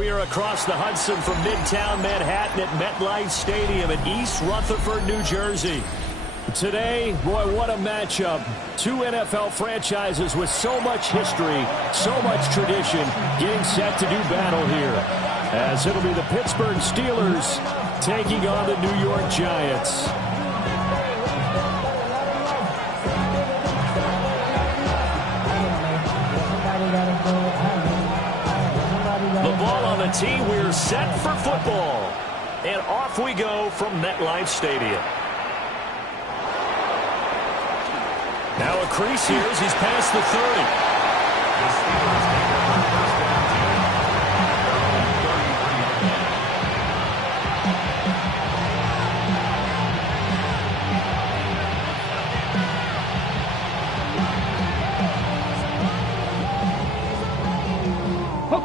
We are across the Hudson from Midtown Manhattan at MetLife Stadium in East Rutherford, New Jersey. Today, boy, what a matchup. Two NFL franchises with so much history, so much tradition, getting set to do battle here. As it'll be the Pittsburgh Steelers taking on the New York Giants. The ball on the tee. We're set for football. And off we go from MetLife Stadium. Now a crease here as he's past the 30.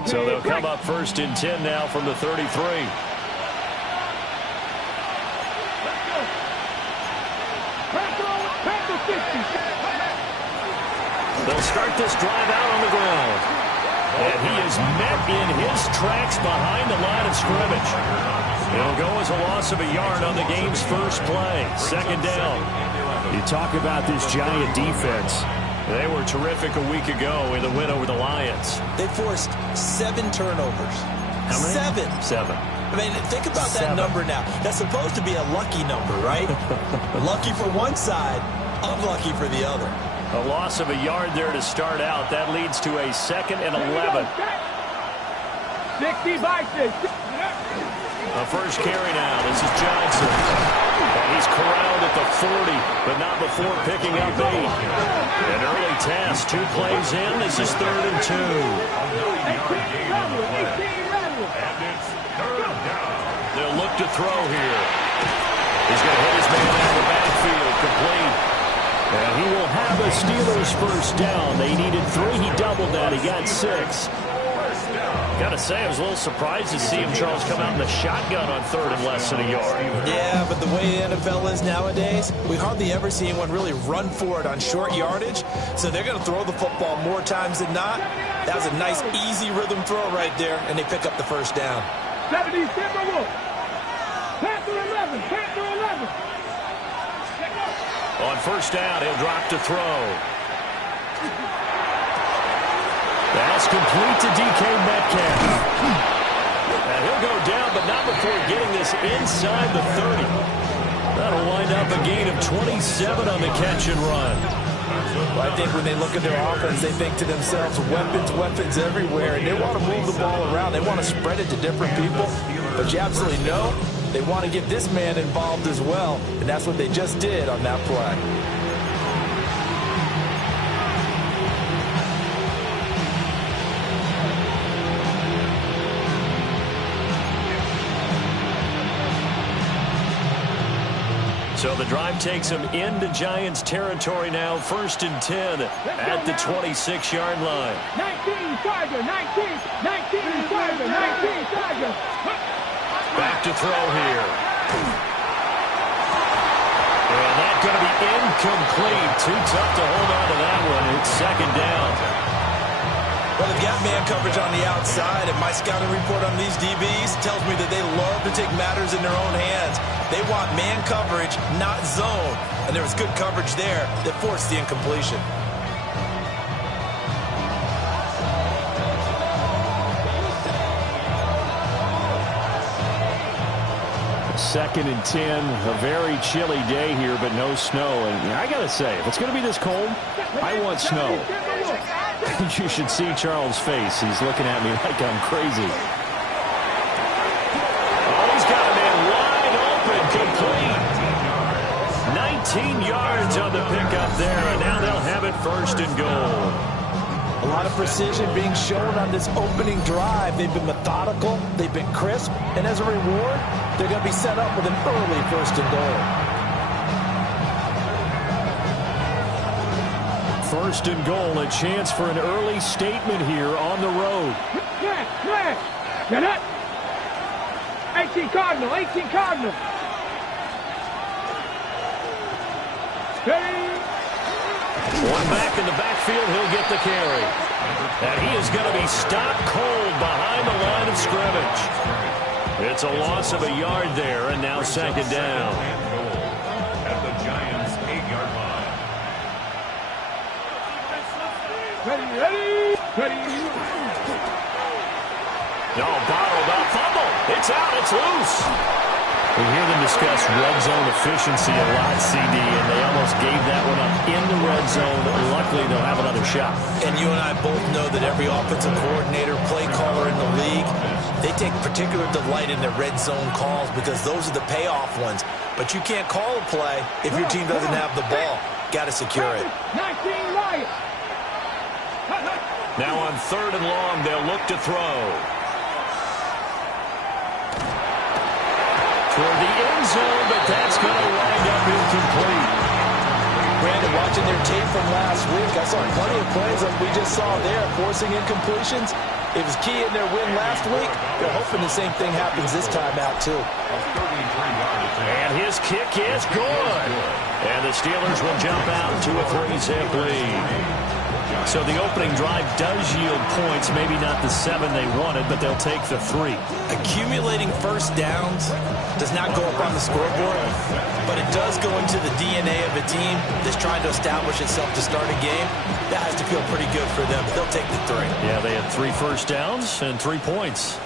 So they'll come up first and 10 now from the 33. They'll start this drive out on the ground. And he is met in his tracks behind the line of scrimmage. It'll go as a loss of a yard on the game's first play. Second down. You talk about this Giant defense. They were terrific a week ago in the win over the Lions. They forced 7 turnovers. How many? 7. I mean, think about that number now. That's supposed to be a lucky number, right? Lucky for one side, unlucky for the other. A loss of a yard there to start out. That leads to a 2nd and 11. 60 by 60. A first carry now. This is Johnson. And he's corralled at the 40, but not before picking up 8. An early task. 2 plays in. This is 3rd and 2. They'll look to throw here. He's going to hit his man out of the backfield. Complete. And he will have a Steelers first down. They needed 3. He doubled that. He got 6. Got to say, I was a little surprised to see him, Charles, come out in the shotgun on 3rd and less than a yard. Yeah, but the way the NFL is nowadays, we hardly ever see anyone really run for it on short yardage. So they're going to throw the football more times than not. That was a nice, easy rhythm throw right there, and they pick up the first down. 70, Timberwolves. Panther 11, Panther 11. On first down, he'll drop to throw. That's complete to DK Metcalf. And he'll go down, but not before getting this inside the 30. That'll wind up a gain of 27 on the catch and run. Well, I think when they look at their offense, they think to themselves, weapons everywhere, and they want to move the ball around. They want to spread it to different people. But you absolutely know they want to get this man involved as well, and that's what they just did on that play. So the drive takes him into Giants territory now. 1st and 10 at the 26-yard line. 19 Tiger, 19 Tiger, 19 Tiger. Back to throw here. And that's going to be incomplete. Too tough to hold on to that one. It's 2nd down. Well, they've got man coverage on the outside, and my scouting report on these DBs tells me that they love to take matters in their own hands. They want man coverage, not zone. And there was good coverage there that forced the incompletion. Second and 10, a very chilly day here, but no snow. And I got to say, if it's going to be this cold, I want snow. You should see Charles' face. He's looking at me like I'm crazy. Oh, he's got a man wide open, complete. 19 yards on the pickup there, and now they'll have it 1st and goal. A lot of precision being shown on this opening drive. They've been methodical, they've been crisp, and as a reward, they're going to be set up with an early 1st and goal. 1st and goal, a chance for an early statement here on the road. Get it. 18 Cardinal, 18 Cardinal. One back in the backfield, he'll get the carry. And he is going to be stopped cold behind the line of scrimmage. It's a loss of a yard there, and now second down. At the Giants' 8-yard line. Ready. No, bottled up, fumble. It's out, it's loose. We hear them discuss red zone efficiency a lot, CD, and they almost gave that one up in the red zone. Luckily, they'll have another shot. And you and I both know that every offensive coordinator, play caller in the league, they take particular delight in their red zone calls because those are the payoff ones. But you can't call a play if your team doesn't have the ball. Got to secure it. 19 Lions. Now on 3rd and long, they'll look to throw. For the end zone, but that's going to wind up incomplete. Brandon, watching their tape from last week, I saw plenty of plays like we just saw there, forcing incompletions. It was key in their win last week. They're hoping the same thing happens this time out, too. And his kick is good. And the Steelers will jump out to a 3-zip lead. So the opening drive does yield points, maybe not the 7 they wanted, but they'll take the 3. Accumulating first downs does not go up on the scoreboard, but it does go into the DNA of a team that's trying to establish itself to start a game. That has to feel pretty good for them. They'll take the 3. Yeah, they had 3 first downs and 3 points.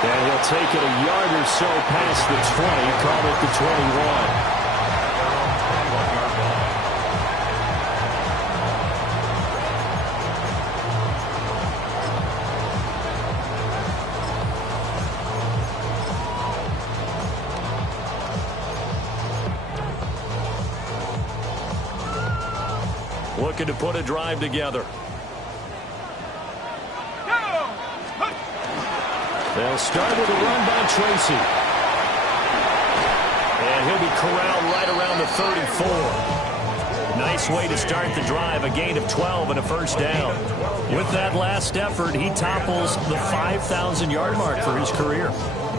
And he'll take it a yard or so past the 20, call it the 21. Looking to put a drive together. They'll start with a run by Tracy. And he'll be corralled right around the 34. Nice way to start the drive, a gain of 12 and a first down. With that last effort, he topples the 5,000-yard mark for his career.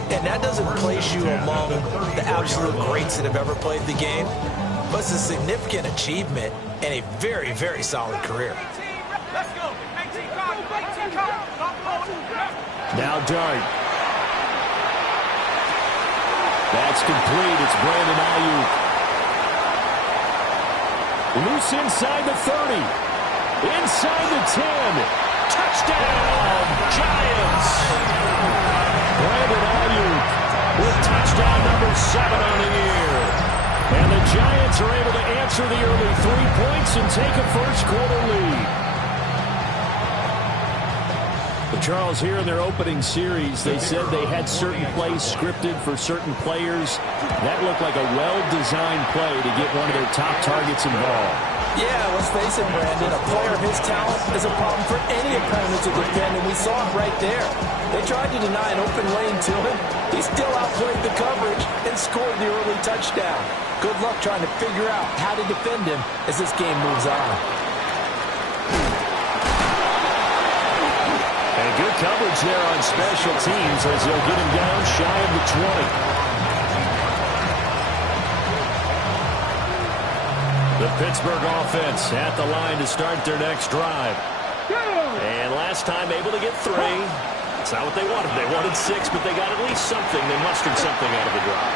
And that doesn't place you among the absolute greats that have ever played the game, but it's a significant achievement and a very, very solid career. Let's go. 18 Cardinals. Now Dart. That's complete. It's Brandon Ayuk. Loose inside the 30. Inside the 10. Touchdown, Giants. Brandon Ayuk with touchdown number 7 on the year. And the Giants are able to answer the early 3 points and take a first-quarter lead. But Charles, here in their opening series, they said they had certain plays scripted for certain players. That looked like a well-designed play to get one of their top targets involved. Yeah, let's face it, Brandon. A player of his talent is a problem for any opponent to defend, and we saw it right there. They tried to deny an open lane to him. He still outplayed the coverage and scored the early touchdown. Good luck trying to figure out how to defend him as this game moves on. And good coverage there on special teams as they'll get him down shy of the 20. The Pittsburgh offense at the line to start their next drive. And last time able to get 3. It's not what they wanted. They wanted 6, but they got at least something. They mustered something out of the drive.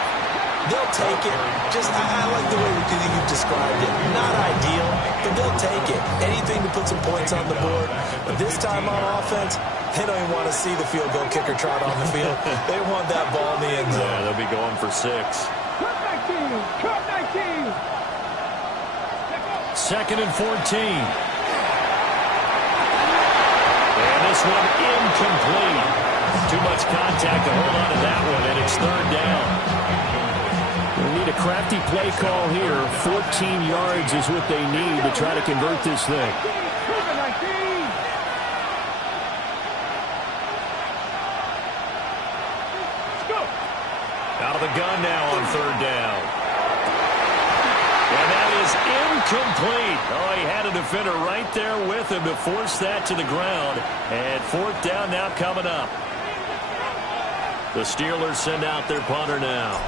They'll take it. I like the way you've described it. Not ideal, but they'll take it. Anything to put some points on the board. But this time on offense, they don't even want to see the field goal kicker trot on the field. They want that ball in the end zone. Yeah, they'll be going for 6. Cut 19. 2nd and 14. And this one incomplete. Too much contact to hold on to that one, and it's 3rd down. They need a crafty play call here. 14 yards is what they need to try to convert this thing. Out of the gun now on 3rd down. And that is incomplete. Oh, he had a defender right there with him to force that to the ground. And 4th down now coming up. The Steelers send out their punter now.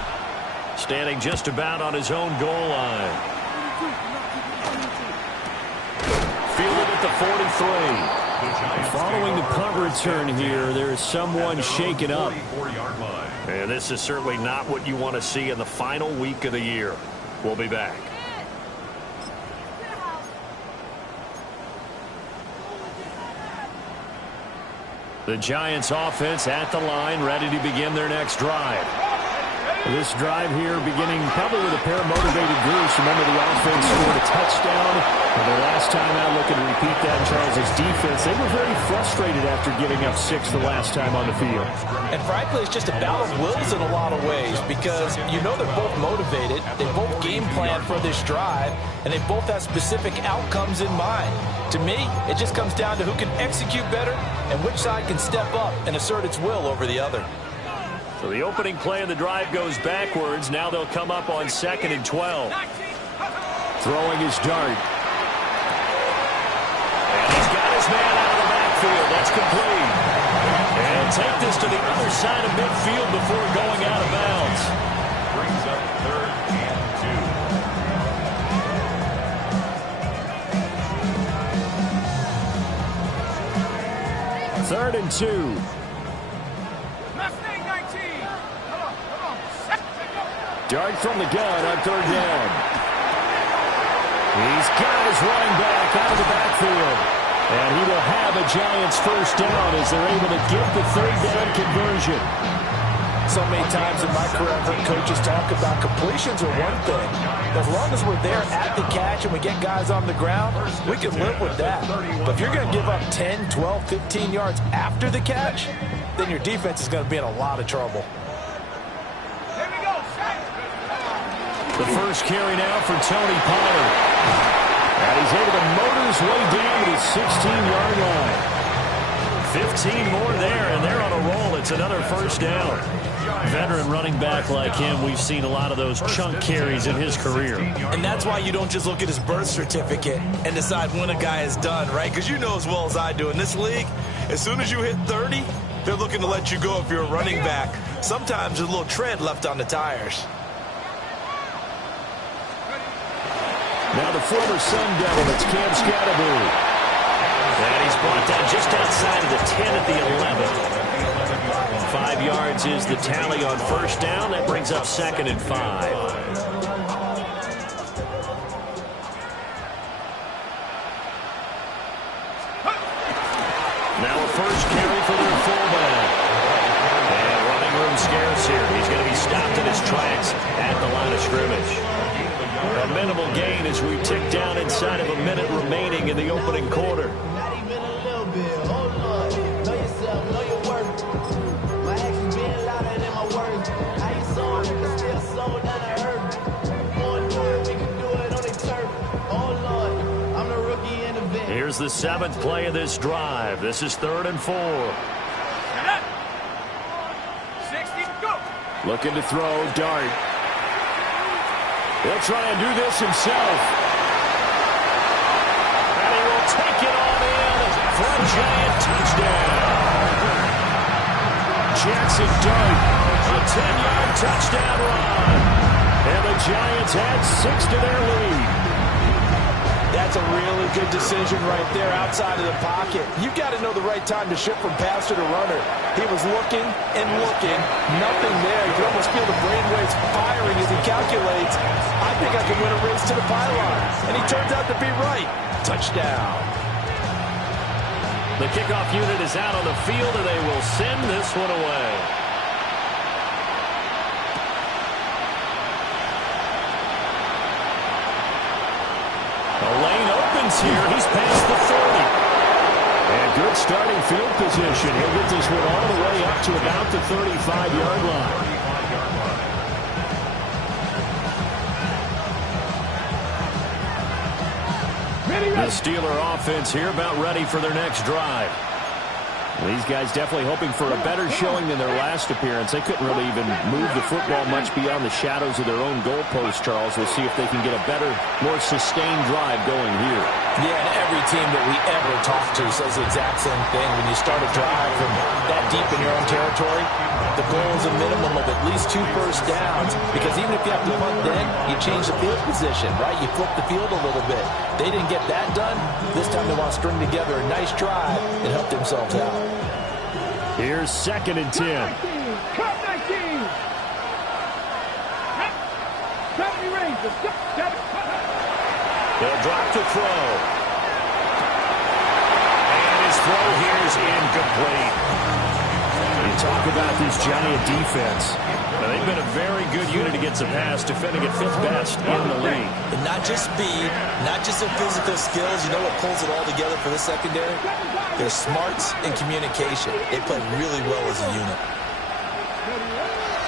Standing just about on his own goal line. Fielded at the 43. Following the punt return here, there is someone shaken up. And this is certainly not what you want to see in the final week of the year. We'll be back. The Giants offense at the line, ready to begin their next drive. This drive here beginning probably with a pair of motivated groups. Remember, the offense scored a touchdown. And the last time out, looking to repeat that, Charles' defense, they were very frustrated after giving up 6 the last time on the field. And frankly, it's just a battle of wills in a lot of ways because you know they're both motivated. They both game plan for this drive, and they both have specific outcomes in mind. To me, it just comes down to who can execute better and which side can step up and assert its will over the other. So the opening play of the drive goes backwards. Now they'll come up on 2nd and 12. Throwing his dart. And he's got his man out of the backfield. That's complete. And take this to the other side of midfield before going out of bounds. Brings up 3rd and 2. 3rd and 2. Dart from the gun on 3rd down. He's got his running back out of the backfield. And he will have a Giants first down as they're able to get the 3rd down conversion. So many times in my career, I've heard coaches talk about completions are one thing. As long as we're there at the catch and we get guys on the ground, we can live with that. But if you're going to give up 10, 12, 15 yards after the catch, then your defense is going to be in a lot of trouble. The first carry now for Tony Pollard. And he's able to motor his way down to the 16-yard line. 15 more there, and they're on a roll. It's another first down. Veteran running back like him, we've seen a lot of those chunk carries in his career. And that's why you don't just look at his birth certificate and decide when a guy is done, right? Because you know as well as I do, in this league, as soon as you hit 30, they're looking to let you go if you're a running back. Sometimes there's a little tread left on the tires. Now the former Sun Devil, it's Cam Scatterbury. And he's brought down just outside of the 10 at the 11. 5 yards is the tally on first down. That brings up 2nd and 5. Now a first carry for their fullback. And running room scarce here. He's going to be stopped in his tracks at the line of scrimmage. A minimal gain as we tick down inside of a minute remaining in the opening quarter. Not even a little bit. Oh, Lord. Know yourself, know your worth. My actions being louder than my words. How you sold, but still sold down to earth. Going through it, we can do it on the turf. Oh, Lord. I'm the rookie in the vet. Here's the 7th play of this drive. This is 3rd and 4. 60, go. Looking to throw, dart. He'll try and do this himself. And he will take it on in for a Giant touchdown. Jackson Dart, a 10-yard touchdown run. And the Giants add 6 to their lead. That's a really good decision right there outside of the pocket. You've got to know the right time to shift from passer to runner. He was looking and looking, nothing there. You can almost feel the brainwaves firing as he calculates, I think I can win a race to the pylon. And he turns out to be right. Touchdown. The kickoff unit is out on the field, and they will send this one away. The lane opens here. He's past the 30. And good starting field position. He'll get this one all the way up to about the 35-yard line. The Steeler offense here about ready for their next drive. These guys definitely hoping for a better showing than their last appearance. They couldn't really even move the football much beyond the shadows of their own goalpost, Charles. We'll see if they can get a better, more sustained drive going here. Yeah, and every team that we ever talk to says the exact same thing. When you start a drive from that deep in your own territory, the goal is a minimum of at least 2 first downs, because even if you have to punt then, you change the field position, right? You flip the field a little bit. They didn't get that done. This time they want to string together a nice drive and help themselves out. Here's 2nd and 10. Cut 19. They'll drop to throw. And his throw here is incomplete. You talk about this Giant defense. Now, they've been a very good unit against the pass, defending at 5th best in the league. And not just speed, not just their physical skills. You know what pulls it all together for this secondary? Their smarts and communication. They play really well as a unit.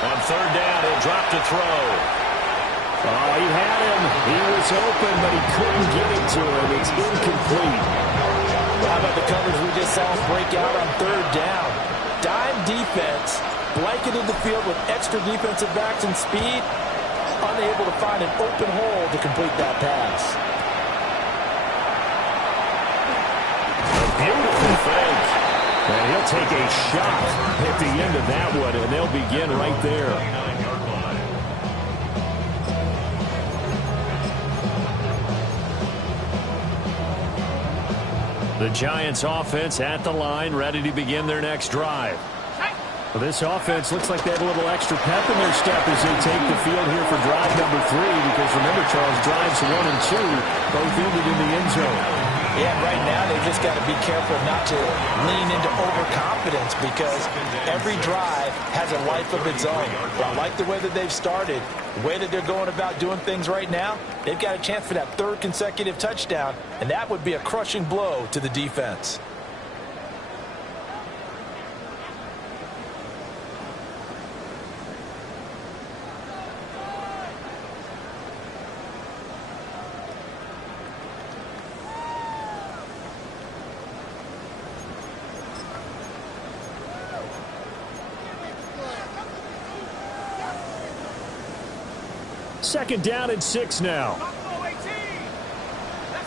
On 3rd down, he'll drop to throw. Oh, he had him. He was open, but he couldn't get it to him. It's incomplete. Well, how about the coverage we just saw break out on 3rd down? Dime defense, blanketed the field with extra defensive backs and speed, unable to find an open hole to complete that pass. A beautiful fake. And he'll take a shot at the end of that one, and they'll begin right there. The Giants offense at the line, ready to begin their next drive. Well, this offense looks like they have a little extra pep in their step as they take the field here for drive number 3, because remember, Charles, drives 1 and 2 both ended in the end zone. Yeah, right now they just got to be careful not to lean into overconfidence, because every drive has a life of its own. But I like the way that they've started, the way that they're going about doing things right now. They've got a chance for that 3rd consecutive touchdown, and that would be a crushing blow to the defense. Second down and 6 now. Let's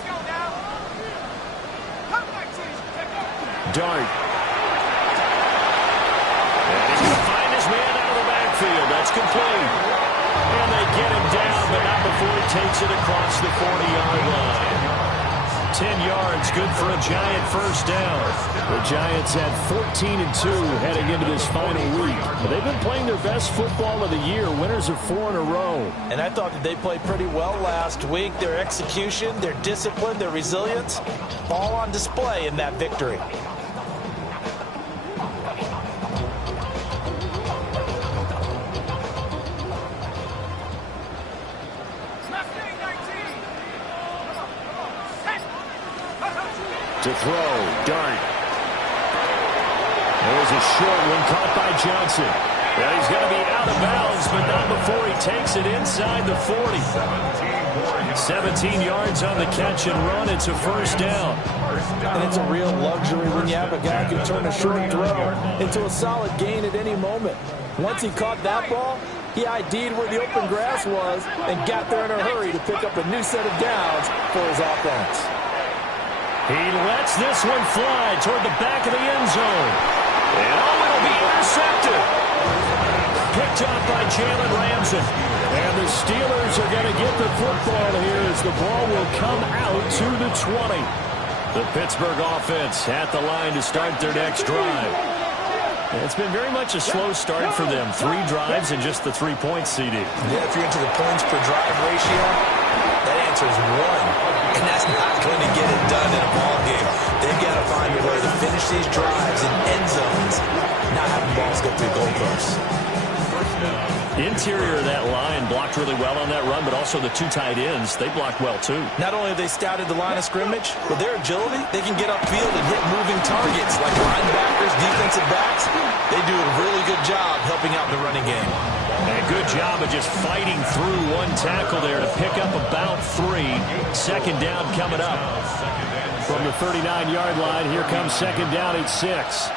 go now. Cut 19. Dart. And he's going to find his man out of the backfield. That's complete. And they get him down, but not before he takes it across the 40-yard line. 10 yards, good for a Giant first down. The Giants had 14-2 heading into this final week. They've been playing their best football of the year, winners of 4 in a row. And I thought that they played pretty well last week. Their execution, their discipline, their resilience, all on display in that victory. To throw, Dart. There's a short one caught by Johnson. Well, he's going to be out of bounds, but not before he takes it inside the 40. 17 yards on the catch and run. It's a first down. And it's a real luxury when you have a guy who can turn a short throw into a solid gain at any moment. Once he caught that ball, he ID'd where the open grass was and got there in a hurry to pick up a new set of downs for his offense. He lets this one fly toward the back of the end zone. And it'll be intercepted. Picked up by Jalen Ramsey. And the Steelers are going to get the football here as the ball will come out to the 20. The Pittsburgh offense at the line to start their next drive. And it's been very much a slow start for them. 3 drives and just the 3 points, CD. Yeah, if you're into the points per drive ratio, that answer is 1. And that's not going to get it done in a ball game. They've got to find a way to finish these drives in end zones, not having balls go through goalposts. Interior of that line blocked really well on that run, but also the 2 tight ends, they blocked well too. Not only have they scouted the line of scrimmage, with their agility, they can get upfield and hit moving targets like linebackers, defensive backs. They do a really good job helping out the running game. A good job of just fighting through one tackle there to pick up about 3. Second down coming up. From the 39-yard line, here comes second down at 6.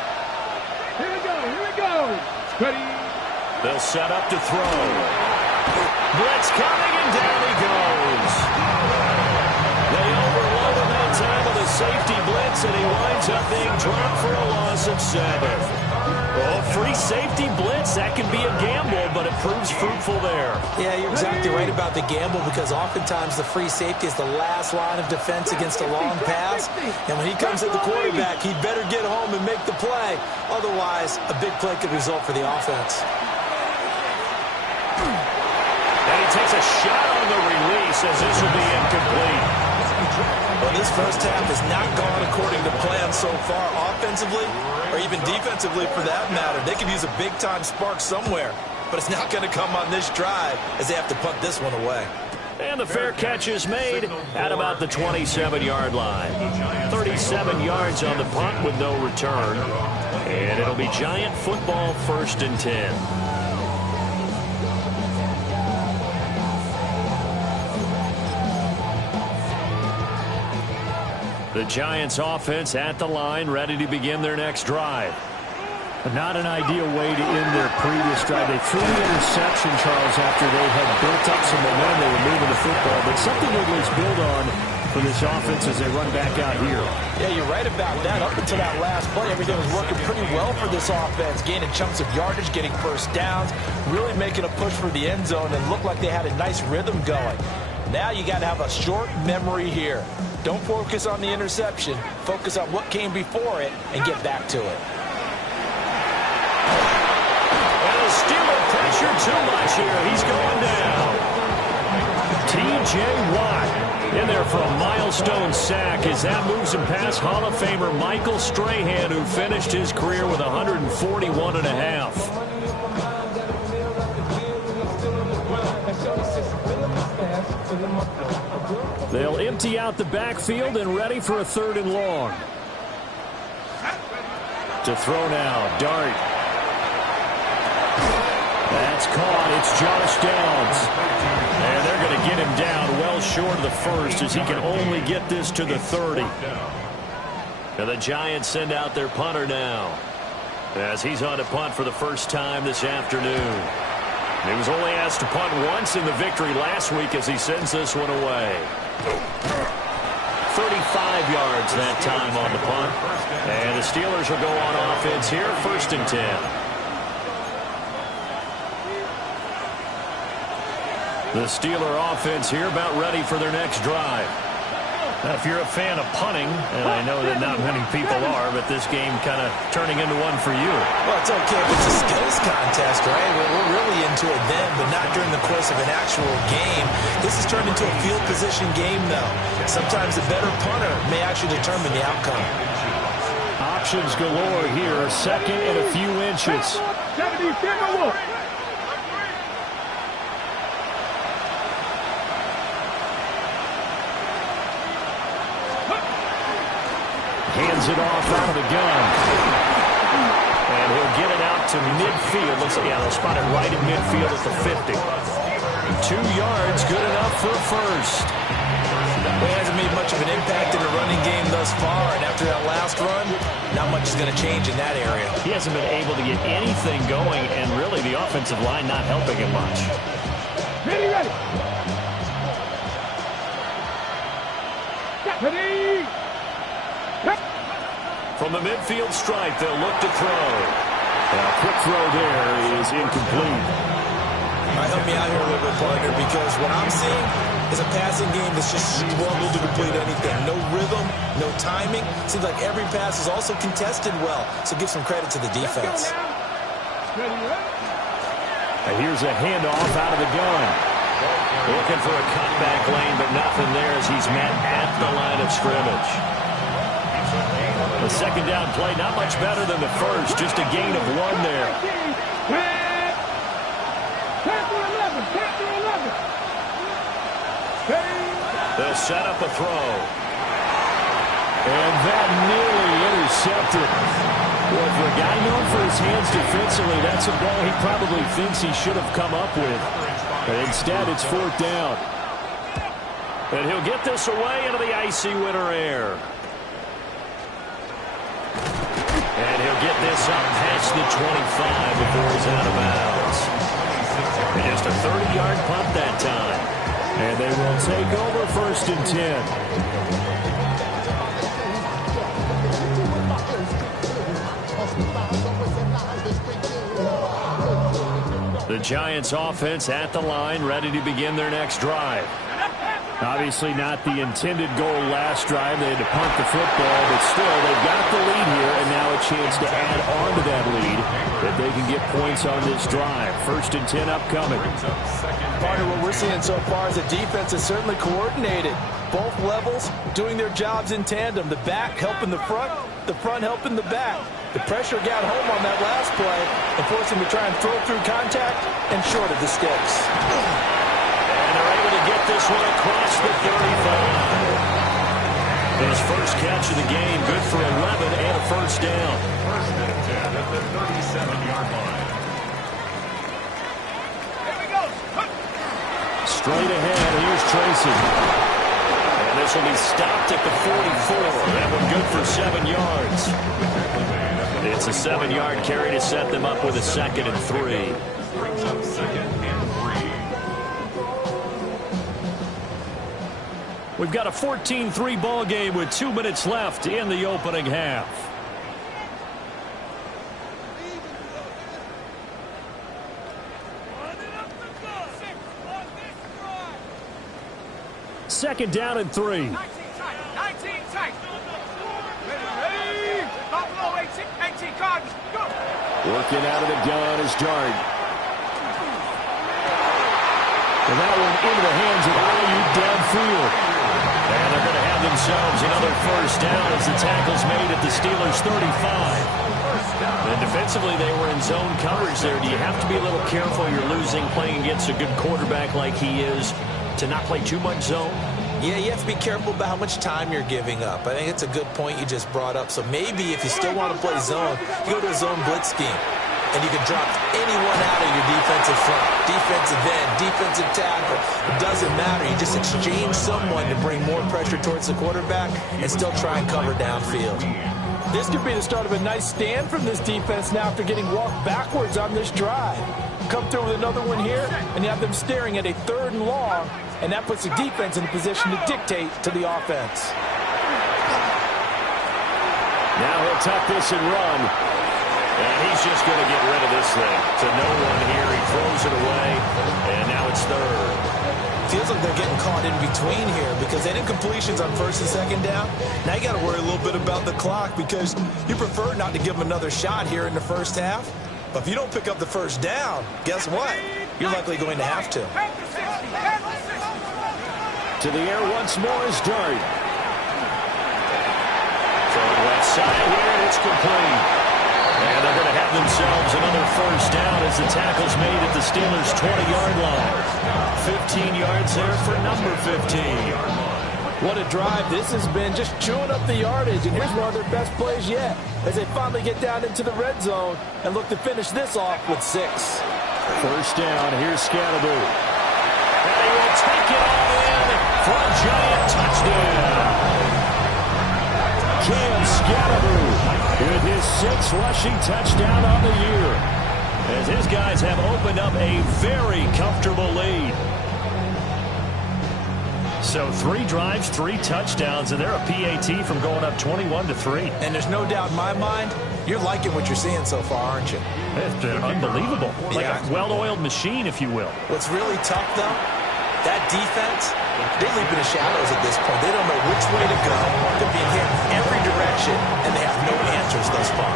They'll set up to throw. Blitz coming, and down he goes. They overload him that time with a safety blitz, and he winds up being dropped for a loss of 7. Well, free safety blitz, that can be a gamble, but it proves fruitful there. Yeah, you're exactly right about the gamble, because oftentimes the free safety is the last line of defense against a long pass. And when he comes at the quarterback, he'd better get home and make the play. Otherwise, a big play could result for the offense. And he takes a shot on the release as this will be incomplete. Well, this first half has not gone according to plan so far, offensively or even defensively for that matter. They could use a big-time spark somewhere, but it's not going to come on this drive as they have to punt this one away. And the fair catch is made at about the 27-yard line. 37 yards on the punt with no return. And it'll be Giant football, 1st and 10. The Giants offense at the line, ready to begin their next drive. Not an ideal way to end their previous drive. They threw the interception, Charles, after they had built up some momentum. They were moving the football, but something to at least build on for this offense as they run back out here. Yeah, you're right about that. Up until that last play, everything was working pretty well for this offense, gaining chunks of yardage, getting first downs, really making a push for the end zone, and looked like they had a nice rhythm going. Now you got to have a short memory here. Don't focus on the interception. Focus on what came before it and get back to it. And the Steeler pressure too much here. He's going down. T.J. Watt in there for a milestone sack as that moves him past Hall of Famer Michael Strahan, who finished his career with 141.5. They'll empty out the backfield and ready for a 3rd and long. To throw now, Dart. That's caught. It's Josh Downs. And they're going to get him down well short of the 1st as he can only get this to the 30. And the Giants send out their punter now as he's on to punt for the first time this afternoon. He was only asked to punt once in the victory last week as he sends this one away. 35 yards that time on the punt. And the Steelers will go on offense here, 1st and 10. The Steeler offense here about ready for their next drive. Now, if you're a fan of punting, and I know that not many people are, but this game kind of turning into one for you. Well, it's okay if it's a skills contest, right? We're really into it then, but not during the course of an actual game. This has turned into a field position game, though. Sometimes the better punter may actually determine the outcome. Options galore here. 2nd and a few inches. Hands it off out of the gun. And he'll get it out to midfield. Looks like, yeah, they'll spot it right in midfield at the 50. 2 yards, good enough for a 1st. Well, he hasn't made much of an impact in the running game thus far, and after that last run, not much is going to change in that area. He hasn't been able to get anything going, and really the offensive line not helping him much. Ready, ready. Ready. From the midfield stripe, they'll look to throw. A quick throw there is incomplete. All right, help me out here a little bit, partner, because what I'm seeing is a passing game that's just struggled to complete anything. No rhythm, no timing. Seems like every pass is also contested well, so give some credit to the defense. And here's a handoff out of the gun. Looking for a cutback lane, but nothing there as he's met at the line of scrimmage. The 2nd down play, not much better than the 1st, just a gain of 1 there. They'll set up a throw. And that nearly intercepted. Well, for a guy known for his hands defensively, that's a ball he probably thinks he should have come up with. But instead, it's 4th down. And he'll get this away into the icy winter air. And he'll get this up past the 25 before he's out of bounds. And just a 30-yard punt that time. And they will take over 1st and 10. The Giants offense at the line, ready to begin their next drive. Obviously not the intended goal last drive. They had to punt the football, but still, they've got the lead here, and now a chance to add on to that lead if they can get points on this drive. 1st and 10 upcoming. Partner, what we're seeing so far is the defense is certainly coordinated. Both levels doing their jobs in tandem. The back helping the front helping the back. The pressure got home on that last play and forced him to try and throw through contact and short of the sticks. They're able to get this one across the 35. His first catch of the game, good for 11 and a first down. 1st and 10 at the 37-yard line. Straight ahead, here's Tracy. And this will be stopped at the 44. That one good for 7 yards. It's a 7-yard carry to set them up with a 2nd and 3. Brings up 2nd and 3. We've got a 14-3 ball game with 2 minutes left in the opening half. Second down and 3. 19 tight. Ready. Buffalo 18 cards. Go. Working out of the gun is Dart. And that one into the hands of Ayuk downfield. And they're going to have themselves another first down as the tackle's made at the Steelers' 35. And defensively, they were in zone coverage there. Do you have to be a little careful? You're losing, playing against a good quarterback like he is, to not play too much zone? Yeah, you have to be careful about how much time you're giving up. I think it's a good point you just brought up. So maybe if you still want to play zone, you go to a zone blitz scheme. And you can drop anyone out of your defensive front, defensive end, defensive tackle. It doesn't matter. You just exchange someone to bring more pressure towards the quarterback and still try and cover downfield. This could be the start of a nice stand from this defense now after getting walked backwards on this drive. Come through with another one here, and you have them staring at a 3rd and long, and that puts the defense in a position to dictate to the offense. Now he'll tuck this and run. And he's just going to get rid of this thing. To no one here. He throws it away. And now it's 3rd. Feels like they're getting caught in between here because they did incompletions on 1st and 2nd down. Now you got to worry a little bit about the clock because you prefer not to give them another shot here in the first half. But if you don't pick up the first down, guess what? You're likely going to have to. To the air once more is Dart. From left side here, and it's complete. And they're going to have themselves another first down as the tackle's made at the Steelers' 20-yard line. 15 yards there for number 15. What a drive this has been, just chewing up the yardage. And here's one of their best plays yet as they finally get down into the red zone and look to finish this off with 6. First down, here's Scatterboo. And he will take it all in for a giant touchdown. Cam Scatterboo with his 6th rushing touchdown on the year, as his guys have opened up a very comfortable lead. So 3 drives, 3 touchdowns, and they're a PAT from going up 21-3. And there's no doubt in my mind, you're liking what you're seeing so far, aren't you? It's unbelievable. Like a well-oiled machine, if you will. What's really tough, though, that defense, they leap in the shadows at this point. They don't know which way to go. They're being hit in every direction, and they have no answers thus far.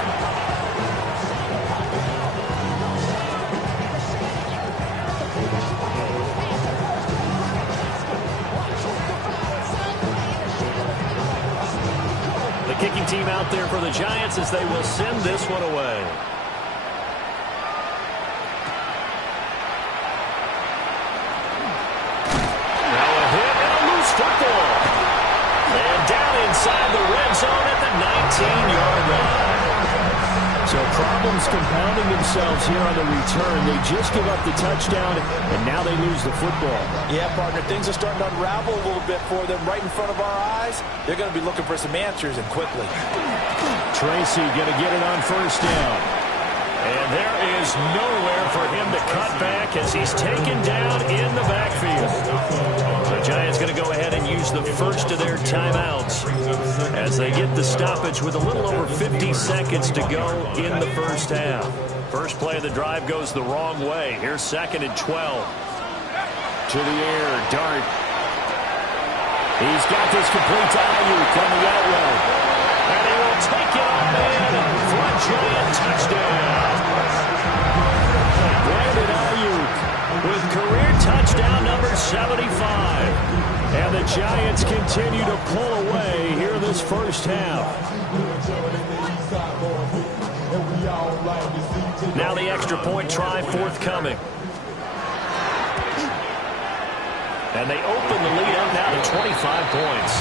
The kicking team out there for the Giants as they will send this one away. inside the red zone at the 19-yard line. So So problems compounding themselves here on the return. They just give up the touchdown, and now they lose the football. Yeah, partner, things are starting to unravel a little bit for them right in front of our eyes. They're going to be looking for some answers, and quickly. Tracy going to get it on first down. And there is nowhere for him to cut back as he's taken down in the backfield. The Giants going to go ahead and use the first of their timeouts as they get the stoppage with a little over 50 seconds to go in the first half. First play of the drive goes the wrong way. Here's 2nd and 12. To the air, Dart. He's got this complete to Ayuk on the out route. And he will take it on in for a Giant touchdown. Brandon Ayuk with career touchdown number 75. And the Giants continue to pull away here in this first half. Now the extra point try forthcoming. And they open the lead up now to 25 points.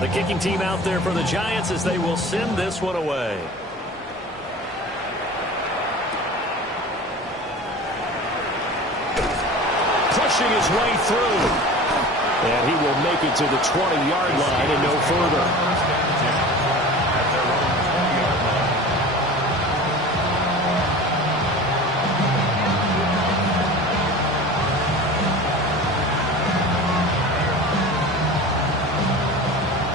The kicking team out there for the Giants as they will send this one away. Pushing his way through. And he will make it to the 20-yard line and no further.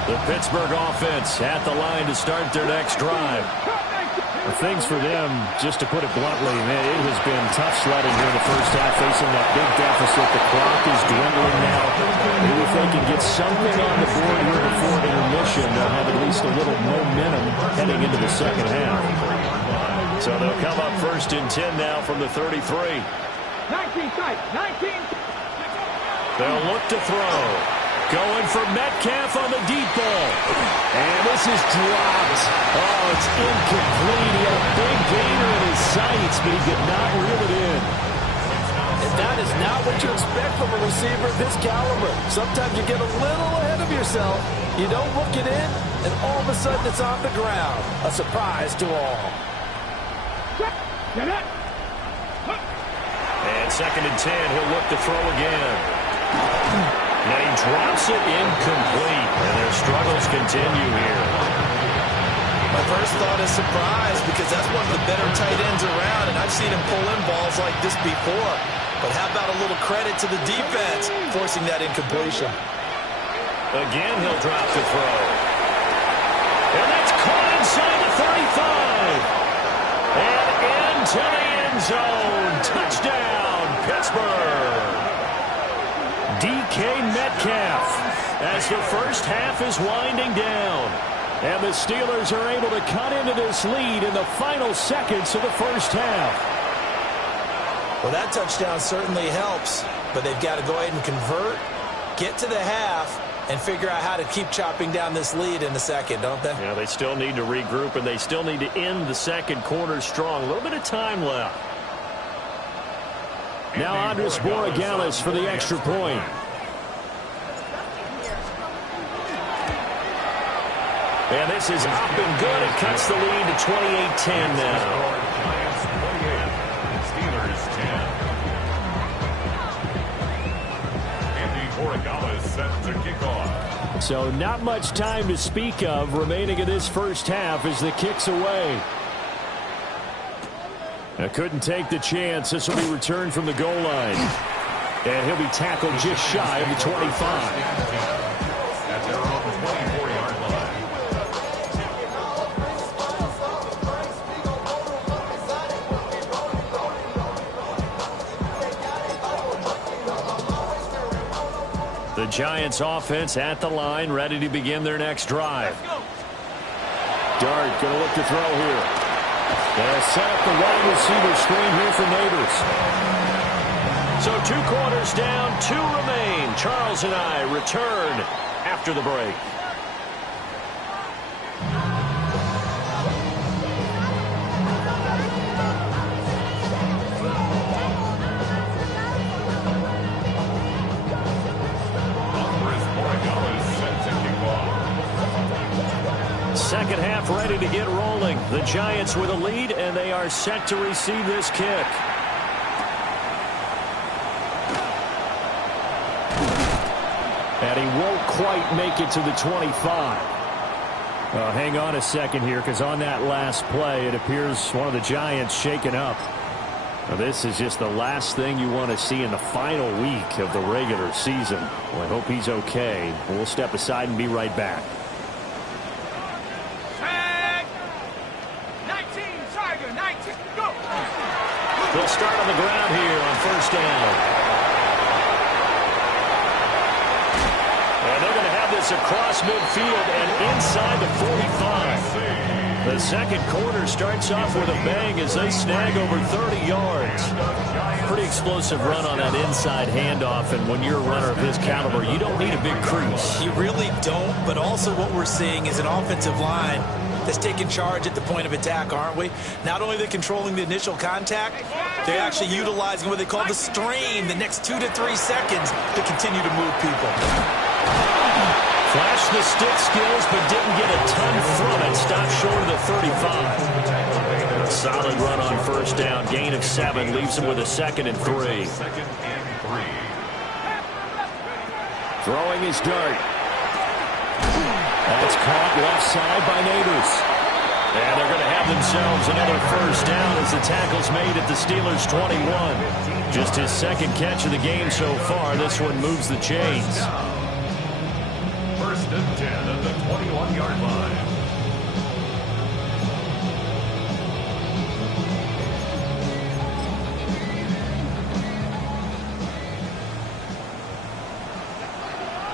The Pittsburgh offense at the line to start their next drive. Things for them, just to put it bluntly, man, it has been tough sledding here in the first half, facing that big deficit. The clock is dwindling now. Maybe if they can get something on the board here before intermission, they'll have at least a little momentum heading into the second half. So they'll come up 1st and 10 now from the 33. 19 tight, 19. They'll look to throw. Going for Metcalf on the deep ball. And this is dropped. Oh, it's incomplete. He had a big gainer in his sights, but he could not reel it in. And that is not what you expect from a receiver of his caliber. Sometimes you get a little ahead of yourself. You don't look it in, and all of a sudden it's on the ground. A surprise to all. Get it. And 2nd and 10, he'll look to throw again. And he drops it incomplete. And their struggles continue here. My first thought is surprise because that's one of the better tight ends around, and I've seen him pull in balls like this before. But how about a little credit to the defense forcing that incompletion? Again, he'll drop the throw. And that's caught inside the 35. And into the end zone. Touchdown, Pittsburgh. DK Metcalf as the first half is winding down. And the Steelers are able to cut into this lead in the final seconds of the first half. Well, that touchdown certainly helps, but they've got to go ahead and convert, get to the half, and figure out how to keep chopping down this lead in the second, don't they? Yeah, they still need to regroup, and they still need to end the second quarter strong. A little bit of time left. Now Andres Borregales for the extra point. And this is up and good. It cuts the lead to 28-10 now. Steelers 10. Andy Borregales set to kick off. So not much time to speak of remaining in this first half as the kick's away. Now couldn't take the chance. This will be returned from the goal line. And he'll be tackled just shy of the 25. At their own 24-yard line. The Giants offense at the line, ready to begin their next drive. Dart going to look to throw here. They'll set up the wide receiver screen here for Neighbors. So 2 quarters down, 2 remain. Charles and I return after the break. Second half ready to get rolling. The Giants with a lead, and they are set to receive this kick. And he won't quite make it to the 25. Hang on a second here, because on that last play, it appears one of the Giants shaken up. Now, this is just the last thing you want to see in the final week of the regular season. Well, I hope he's okay. We'll step aside and be right back. 19, Tiger, 19, go! They'll start on the ground here on first down. And they're going to have this across midfield and inside the 45. The second quarter starts off with a bang as they snag over 30 yards. Pretty explosive run on that inside handoff, and when you're a runner of his caliber, you don't need a big crease. You really don't, but also what we're seeing is an offensive line that's taking charge at the point of attack, aren't we? Not only are they controlling the initial contact, they're actually utilizing what they call the strain, the next 2 to 3 seconds, to continue to move people. Flashed the stick skills, but didn't get a ton from it. Stopped short of the 35. A solid run on first down. Gain of 7 leaves him with a 2nd and 3. Throwing his dart. That's caught left side by Neighbors. And they're going to have themselves another first down as the tackle's made at the Steelers' 21. Just his 2nd catch of the game so far. This one moves the chains. First and 10 at the 21-yard line.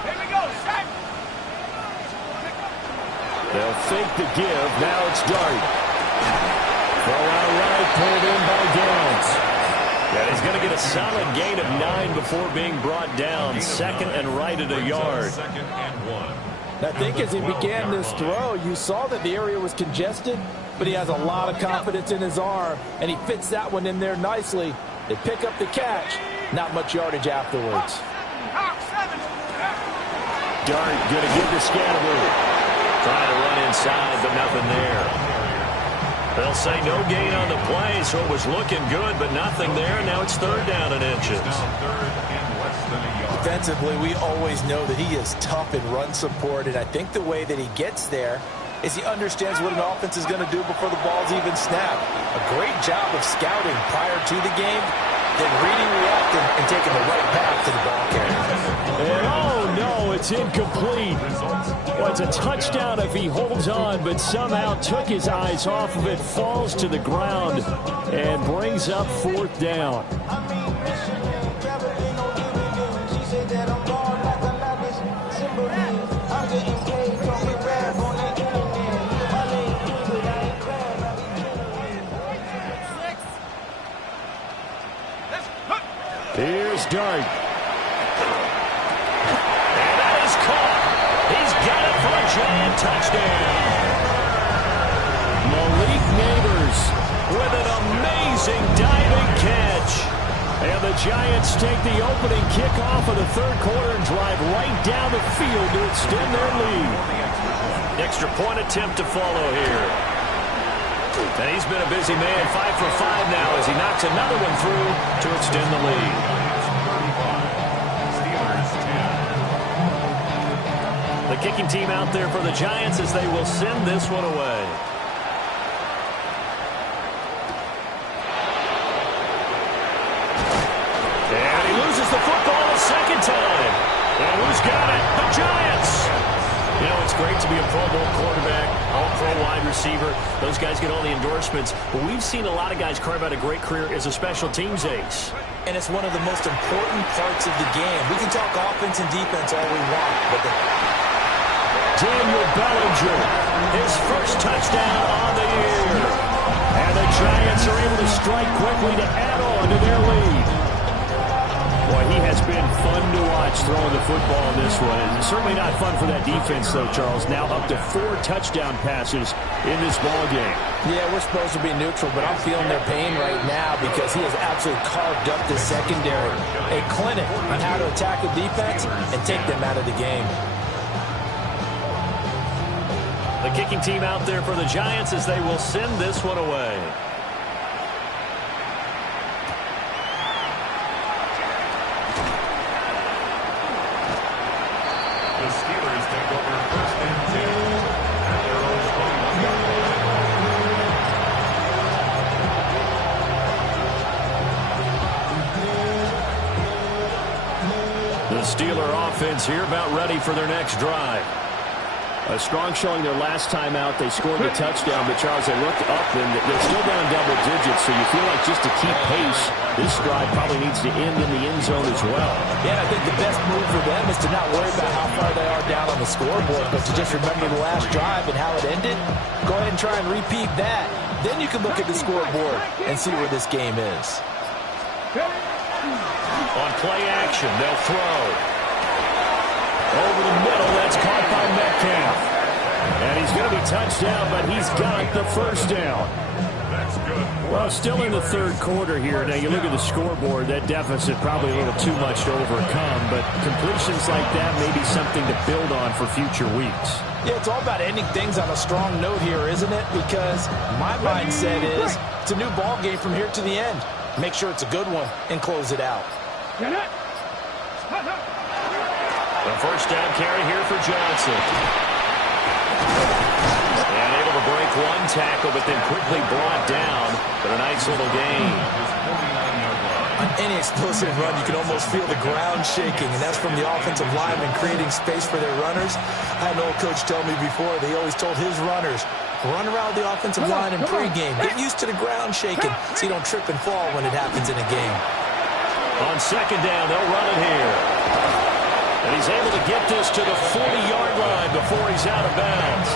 Here we go, set! They'll fake the give. Now it's Dart. Throw out right, pulled in by Downs. Yeah, he's going to get a solid gain of 9 before being brought down. 2nd and right at a yard. I think as he began this throw, you saw that the area was congested, but he has a lot of confidence in his arm, and he fits that one in there nicely. They pick up the catch. Not much yardage afterwards. Dart going to give to Scatterby. Trying to run inside, but nothing there. They'll say no gain on the play, so it was looking good, but nothing there. Now it's 3rd down and inches. Defensively, we always know that he is tough in run support, and I think the way that he gets there is he understands what an offense is going to do before the ball's even snapped. A great job of scouting prior to the game, then reading, reacting, and taking the right path to the ball carrier. And oh no, it's incomplete. Well, it's a touchdown if he holds on, but somehow took his eyes off of it, falls to the ground, and brings up 4th down. Here's Dart. And that is caught. He's got it for a giant touchdown. Malik Neighbors with an amazing diving catch. And the Giants take the opening kickoff of the 3rd quarter and drive right down the field to extend their lead. Extra point attempt to follow here. And he's been a busy man, 5 for 5 now as he knocks another one through to extend the lead. The kicking team out there for the Giants as they will send this one away. And he loses the football a 2nd time. And who's got it? The Giants. You know, it's great to be a Pro Bowl quarterback, all-pro wide receiver. Those guys get all the endorsements. But we've seen a lot of guys carve out a great career as a special teams ace. And it's one of the most important parts of the game. We can talk offense and defense all we want, but Daniel Bellinger, his first touchdown on the year. And the Giants are able to strike quickly to add on to their lead. Boy, he has been fun to watch throwing the football in this one. And certainly not fun for that defense, though, Charles. Now up to 4 touchdown passes in this ball game. Yeah, we're supposed to be neutral, but I'm feeling their pain right now because he has absolutely carved up the secondary. A clinic on how to attack the defense and take them out of the game. The kicking team out there for the Giants as they will send this one away. The Steelers take over 1st and 10 at their own 21-yard line. The Steeler offense here about ready for their next drive. A strong showing their last time out. They scored the touchdown, but Charles, they looked up and they're still down double digits, so you feel like just to keep pace, this drive probably needs to end in the end zone as well. Yeah, I think the best move for them is to not worry about how far they are down on the scoreboard, but to just remember the last drive and how it ended. Go ahead and try and repeat that. Then you can look at the scoreboard and see where this game is. On play action, they'll throw. Over the middle, that's caught by Metcalf. And he's going to be touched down, but he's got the first down. That's good. Well, still in the third quarter here. Now, you look at the scoreboard, that deficit probably a little too much to overcome, but completions like that may be something to build on for future weeks. Yeah, it's all about ending things on a strong note here, isn't it? Because my mindset is it's a new ball game from here to the end. Make sure it's a good one and close it out. The first down carry here for Johnson. And able to break one tackle, but then quickly brought down. But a nice little gain. On any explosive run, you can almost feel the ground shaking, and that's from the offensive linemen creating space for their runners. I had an old coach tell me before, they always told his runners, run around the offensive line in pregame. Get used to the ground shaking so you don't trip and fall when it happens in a game. On second down, they'll run it here. And he's able to get this to the 40-yard line before he's out of bounds.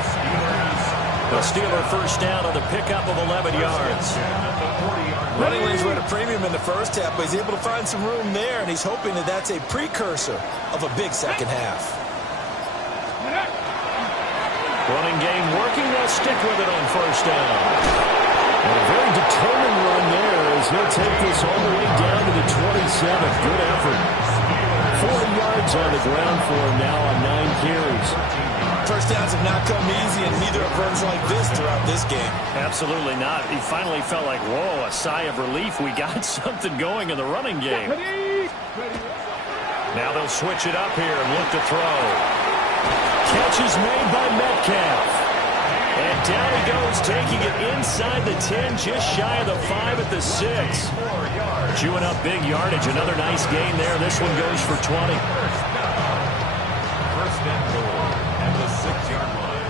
The Steeler first down on the pickup of 11 yards. Running lanes were at a premium in the first half, but he's able to find some room there, and he's hoping that that's a precursor of a big second half. Running game working. They'll stick with it on first down. And a very determined run there as he'll take this all the way down to the 27. Good effort. 40 yards on the ground for him now on 9 carries. First downs have not come easy, and neither have runs like this throughout this game. Absolutely not. He finally felt like, whoa, a sigh of relief. We got something going in the running game. Now they'll switch it up here and look to throw. Catch is made by Metcalf. And down he goes, taking it inside the 10, just shy of the 5 at the 6. Chewing up big yardage. Another nice gain there. This one goes for 20. First and goal at the 6-yard line.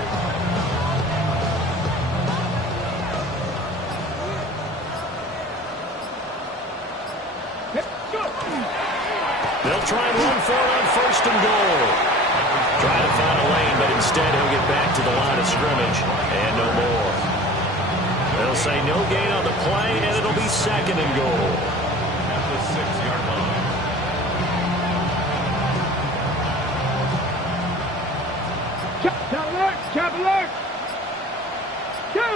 They'll try and run for it on first and goal. Trying to find a lane, but instead he'll get back to the line of scrimmage and no more. They'll say no gain on the play, and it'll be second and goal. At the 6-yard line. Chop alert! Go!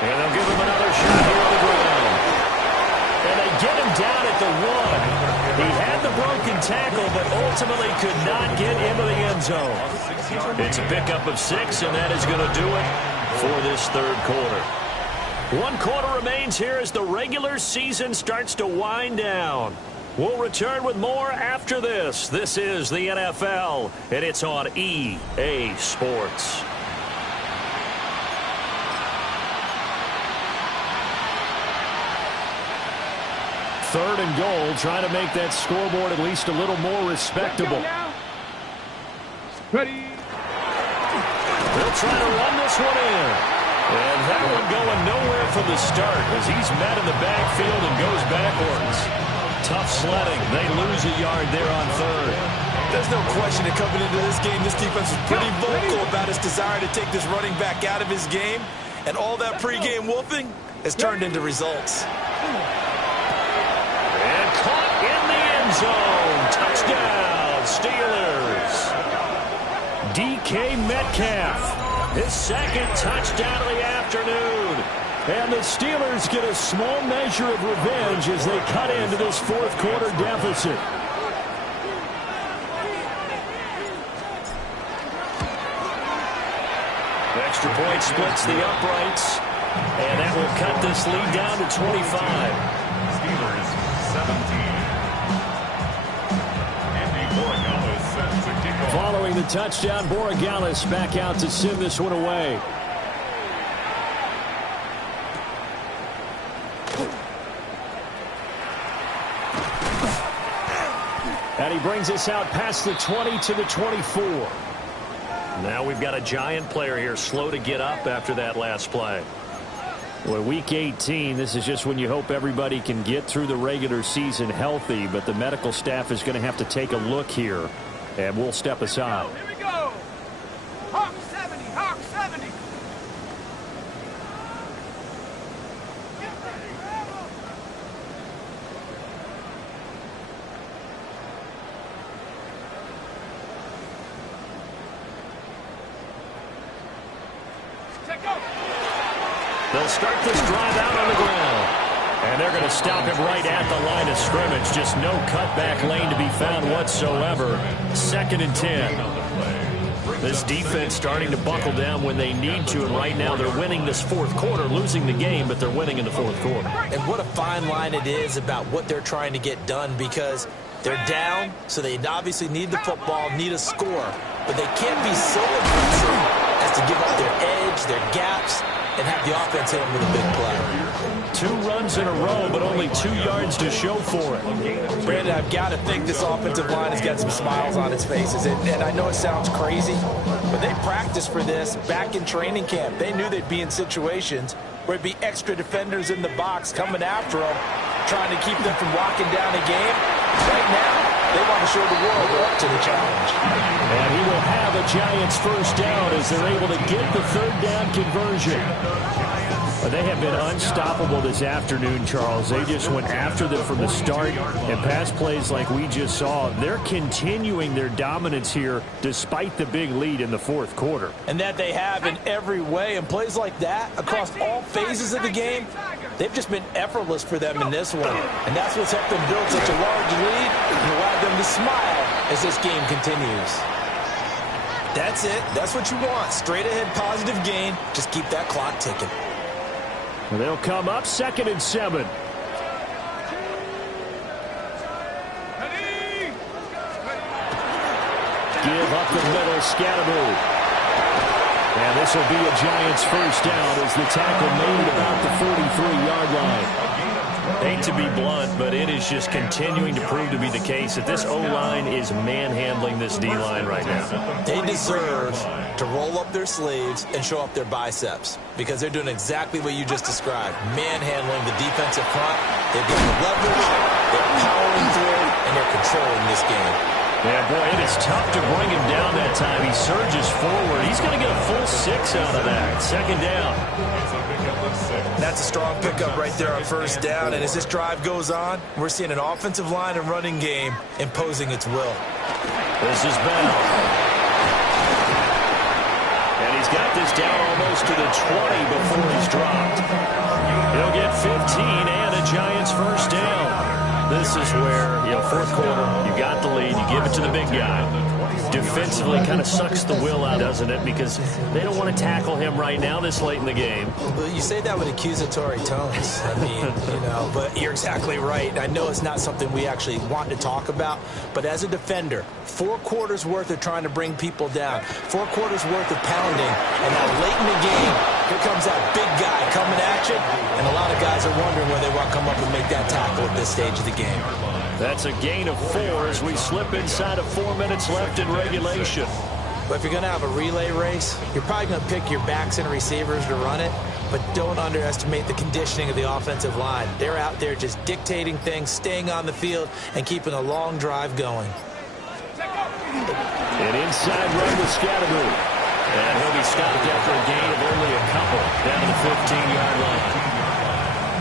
And they'll give him another shot here on the ground. And they get him down at the 1. He had the broken tackle, but ultimately could not get into the end zone. It's a pickup of 6, and that is going to do it for this third quarter. 1 quarter remains here as the regular season starts to wind down. We'll return with more after this. This is the NFL, and it's on EA Sports. Third and goal, trying to make that scoreboard at least a little more respectable. Ready? They'll try to run this one in. And that one going nowhere from the start as he's met in the backfield and goes backwards. Tough sledding. They lose a yard there on third. There's no question that coming into this game, this defense is pretty vocal about its desire to take this running back out of his game. And all that pregame wolfing has turned into results. And zone. Touchdown, Steelers. DK Metcalf, his second touchdown of the afternoon. And the Steelers get a small measure of revenge as they cut into this fourth quarter deficit. Extra point splits the uprights. And that will cut this lead down to 25. Steelers 17. Andy Borregales set to kick off. Following the touchdown, Borregales back out to send this one away. And he brings us out past the 20 to the 24. Now we've got a Giant player here slow to get up after that last play. Well, week 18, this is just when you hope everybody can get through the regular season healthy, but the medical staff is going to have to take a look here, and we'll step aside. Here we go. Hawk 70, Hawk 70. Take go. They'll start this drive out on the ground. And they're going to stop him right at the line of scrimmage. Just no cutback lane to be found whatsoever. 2nd and 10. This defense starting to buckle down when they need to. And right now they're winning this fourth quarter, losing the game, but they're winning in the fourth quarter. And what a fine line it is about what they're trying to get done, because they're down, so they obviously need the football, need a score. But they can't be so aggressive as to give up their edge, their gaps, and have the offense hit them with a big play. 2 runs in a row, but only 2 yards to show for it. Brandon, I've got to think this offensive line has got some smiles on its faces. And I know it sounds crazy, but they practiced for this back in training camp. They knew they'd be in situations where it'd be extra defenders in the box coming after them, trying to keep them from locking down a game. Right now, they want to show the world they're up to the challenge. And he will have a Giants first down as they're able to get the 3rd down conversion. They have been unstoppable this afternoon, Charles. They just went after them from the start, and pass plays like we just saw. They're continuing their dominance here despite the big lead in the fourth quarter. And that they have in every way. And plays like that across all phases of the game, they've just been effortless for them in this one. And that's what's helped them build such a large lead and allowed them to smile as this game continues. That's it. That's what you want. Straight ahead positive gain. Just keep that clock ticking. They'll come up 2nd and 7. Give up the middle, Scatteroo. And this will be a Giants first down as the tackle made about the 43-yard line. Hate to be blunt, but it is just continuing to prove to be the case that this O-line is manhandling this D-line right now. They deserve to roll up their sleeves and show up their biceps, because they're doing exactly what you just described, manhandling the defensive front. They've got the leverage, they're powering through, and they're controlling this game. Yeah, boy, it is tough to bring him down that time. He surges forward. He's going to get a full 6 out of that. 2nd down. That's a strong pickup right there on first down. And as this drive goes on, we're seeing an offensive line and running game imposing its will. This is Bell. And he's got this down almost to the 20 before he's dropped. He'll get 15 and a Giants first down. This is where, fourth quarter, you got the lead, you give it to the big guy. Defensively kind of sucks the will out, doesn't it? Because they don't want to tackle him right now this late in the game. Well, you say that with accusatory tones. I mean, but you're exactly right. I know it's not something we actually want to talk about, but as a defender, 4 quarters worth of trying to bring people down, 4 quarters worth of pounding, and now late in the game, here comes that big guy coming at you, and a lot of guys are wondering where they want to come up and make that tackle at this stage of the game. That's a gain of 4 as we slip inside of 4 minutes left in regulation. But if you're going to have a relay race, you're probably going to pick your backs and receivers to run it, but don't underestimate the conditioning of the offensive line. They're out there just dictating things, staying on the field, and keeping a long drive going. An inside run with Scatteroo. And he'll be stopped after a gain of only a couple down to the 15-yard line.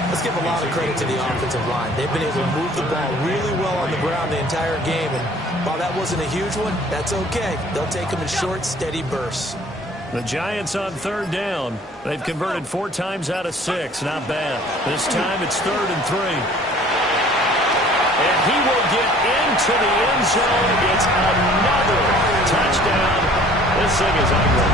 Let's let's give a lot of credit to the offensive line. They've been able to move the ball really well on the ground the entire game, and while that wasn't a huge one, that's okay. They'll take them in short, steady bursts. The Giants on third down. They've converted 4 times out of 6. Not bad. This time it's 3rd and 3. And he will get into the end zone. It's another touchdown. This thing is ugly.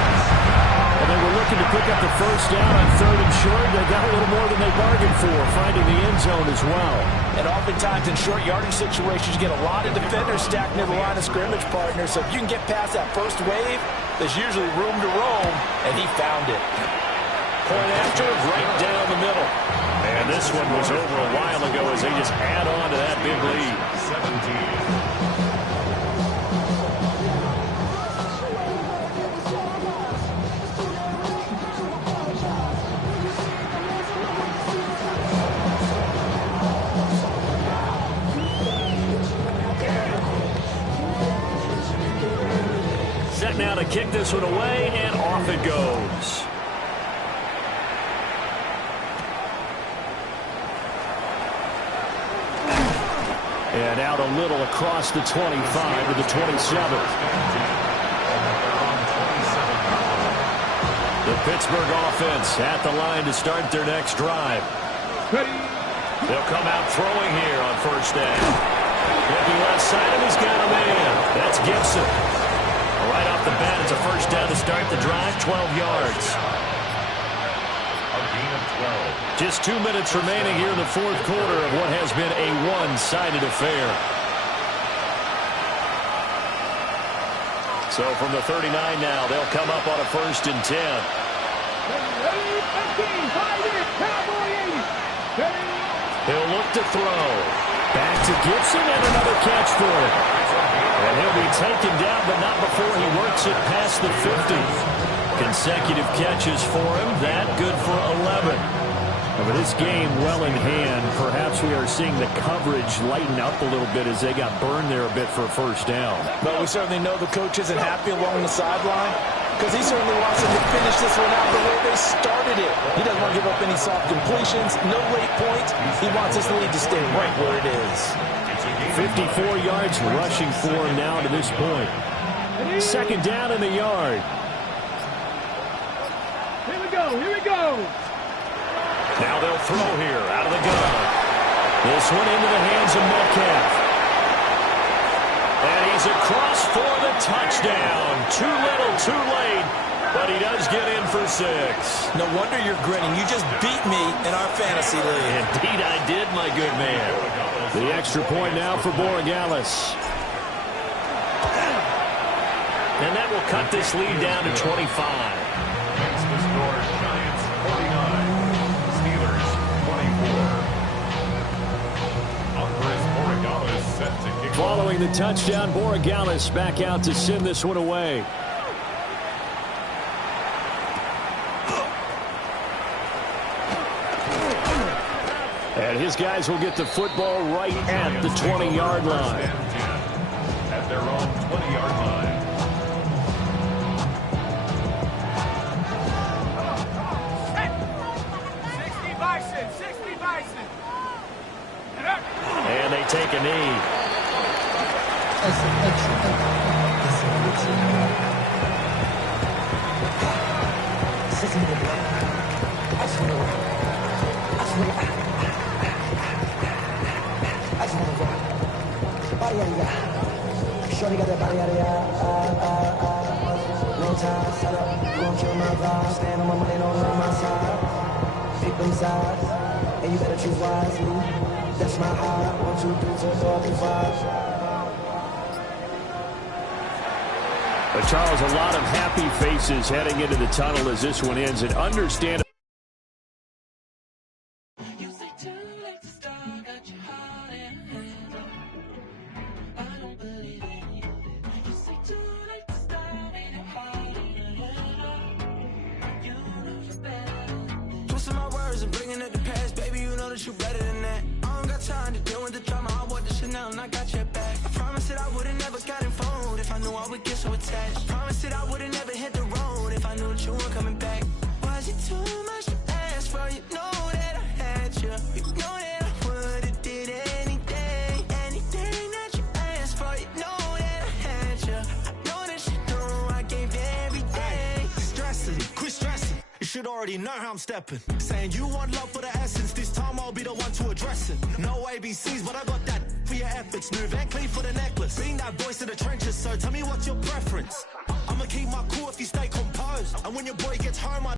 Well, they were looking to pick up the first down on 3rd and short. They got a little more than they bargained for, finding the end zone as well. And oftentimes in short yardage situations, you get a lot of defenders stacked near the line of scrimmage, partner. So if you can get past that first wave, there's usually room to roam, and he found it. Point after, right down the middle. And this one was over a while ago as they just add on to that big lead. 17. Set now to kick this one away, and off it goes. And out a little across the 25 to the 27. The Pittsburgh offense at the line to start their next drive. They'll come out throwing here on first down. Looking left side of, he's got a man. That's Gibson. Right off the bat, it's a first down to start the drive, 12 yards. A gain of 12. Just 2 minutes remaining here in the fourth quarter of what has been a one-sided affair. So from the 39 now, they'll come up on a 1st and 10. He'll look to throw. Back to Gibson and another catch for him. And he'll be taken down, but not before he works it past the 50. Consecutive catches for him. That good for 11. But this game well in hand, perhaps we are seeing the coverage lighten up a little bit as they got burned there a bit for a first down. But we certainly know the coach isn't happy along the sideline because he certainly wants them to finish this one out the way they started it. He doesn't want to give up any soft completions, no late points. He wants his lead to stay right where it is. 54 yards rushing for him now to this point. 2nd down in the yard. Here we go, here we go. Now they'll throw here out of the gun. This one into the hands of Metcalf. And he's across for the touchdown. Too little, too late, but he does get in for 6. No wonder you're grinning. You just beat me in our fantasy league. Indeed I did, my good man. The extra point now for Borregales. And that will cut this lead down to 25. Makes the score Giants 49, Steelers 24. Andres Borregales set to kick. Following the touchdown, Borregales back out to send this one away. And his guys will get the football right at the 20-yard line. At their own 20-yard line. And they take a knee. Shorty got that body out of no time, set up, gon' kill my vibe. Stand on my money, don't on my side. Pick them sides, and you better choose wisely. That's my high. 1, 2, 3, 4, 5. But Charles, a lot of happy faces heading into the tunnel as this one ends, and understandable. You better than that. I don't got time to deal with the drama. I want the Chanel and I got your back. I promise that I would've never gotten phone if I knew I would get so attached. I promise that I would've never hit the road if I knew that you weren't coming back. Was it too much to ask for? You know that I had you. should already know how I'm stepping. Saying you want love for the essence, this time I'll be the one to address it. No ABCs, but I got that for your efforts. New Van Cleef for the necklace. Being that voice of the trenches, so tell me what's your preference. I'ma keep my cool if you stay composed. And when your boy gets home, I